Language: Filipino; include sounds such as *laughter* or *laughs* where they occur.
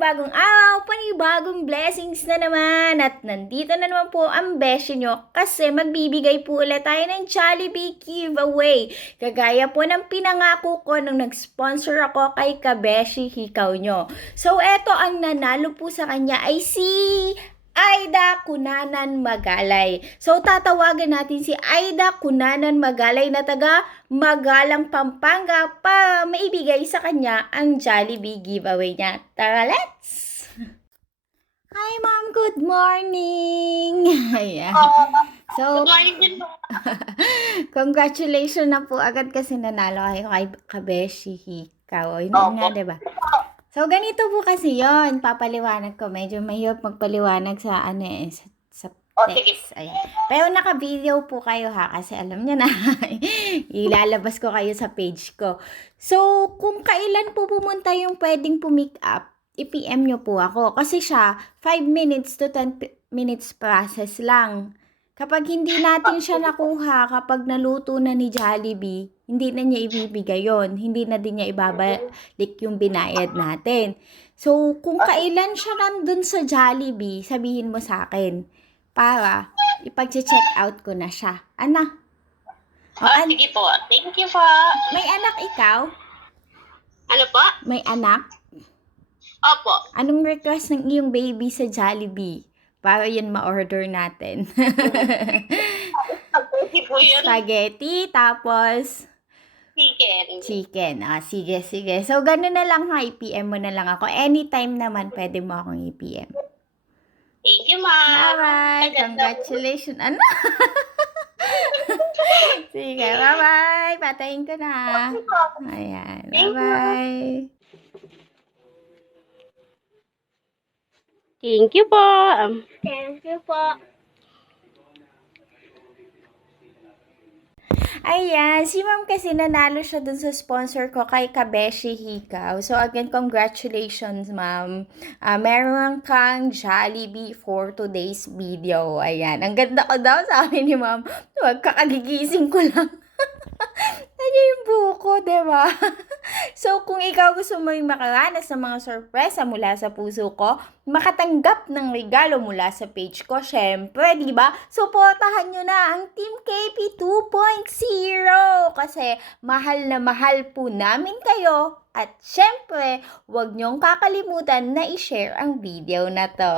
panibagong araw, panibagong blessings na naman. At nandito na naman po ang beshi nyo kasi magbibigay po ulit tayo ng Jollibee giveaway. Kagaya po ng pinangako ko nung nag-sponsor ako kay Kabeshi Hikaw nyo. So, eto ang nanalo po sa kanya ay si Aida Kunanan Magalay. So, tatawagan natin si Aida Kunanan Magalay na taga Magalang, Pampanga para maibigay sa kanya ang Jollibee giveaway niya. Tara, let's! *laughs* Hi, Mom! Good morning! *laughs* Ayan. So, Good morning din po. *laughs* congratulations na po agad kasi nanalo kayo kay Kabeshi Hikaw. Yun nga, diba? So, ganito po kasi yon Papaliwanag ko. Medyo mahirap magpaliwanag sa ano eh, sa, sa O, sige. text. Ayan. Pero naka-video po kayo ha, kasi alam niya na, *laughs* ilalabas ko kayo sa page ko. So, kung kailan po pumunta yung pwedeng pumick up, i-PM nyo po ako. Kasi siya, 5 minutes to 10 p- minutes process lang. Kapag hindi natin siya nakuha, kapag naluto na ni Jollibee, hindi na niya ibibigay yon Hindi na din niya ibabalik yung binayad natin. So, kung kailan siya nandun sa Jollibee, sabihin mo sa akin para ipag-check out ko na siya. Ana? O, Ah, an- sige po. Thank you po. may anak ikaw? Ano po? May anak? Opo. Anong request ng iyong baby sa Jollibee? Para yun ma-order natin. Sige po yun. Spaghetti, tapos Chicken. chicken. Ah, sige, sige. So, ganun na lang ha. I-PM mo na lang ako. Anytime naman, pwede mo akong i-PM. Thank you, ma'am. Alright, congratulations. Ano? *laughs* Sige, bye-bye. Patayin ko na. Ayan, bye-bye. Thank you po. Um, Thank you po. Ayan, si ma'am kasi nanalo siya dun sa sponsor ko kay Kabeshi Hikaw. So again, congratulations ma'am. Ah, meron kang Jollibee for today's video. Ayan, ang ganda ko daw sa akin ni ma'am. Huwag kakagigising ko lang. *laughs* Nandiyan yung buko, di ba? *laughs* so, kung ikaw gusto mo yung makaranas ng mga sorpresa mula sa puso ko, makatanggap ng regalo mula sa page ko, syempre, di ba? Suportahan nyo na ang Team KP 2.0 kasi mahal na mahal po namin kayo at syempre, huwag nyong kakalimutan na i-share ang video na to.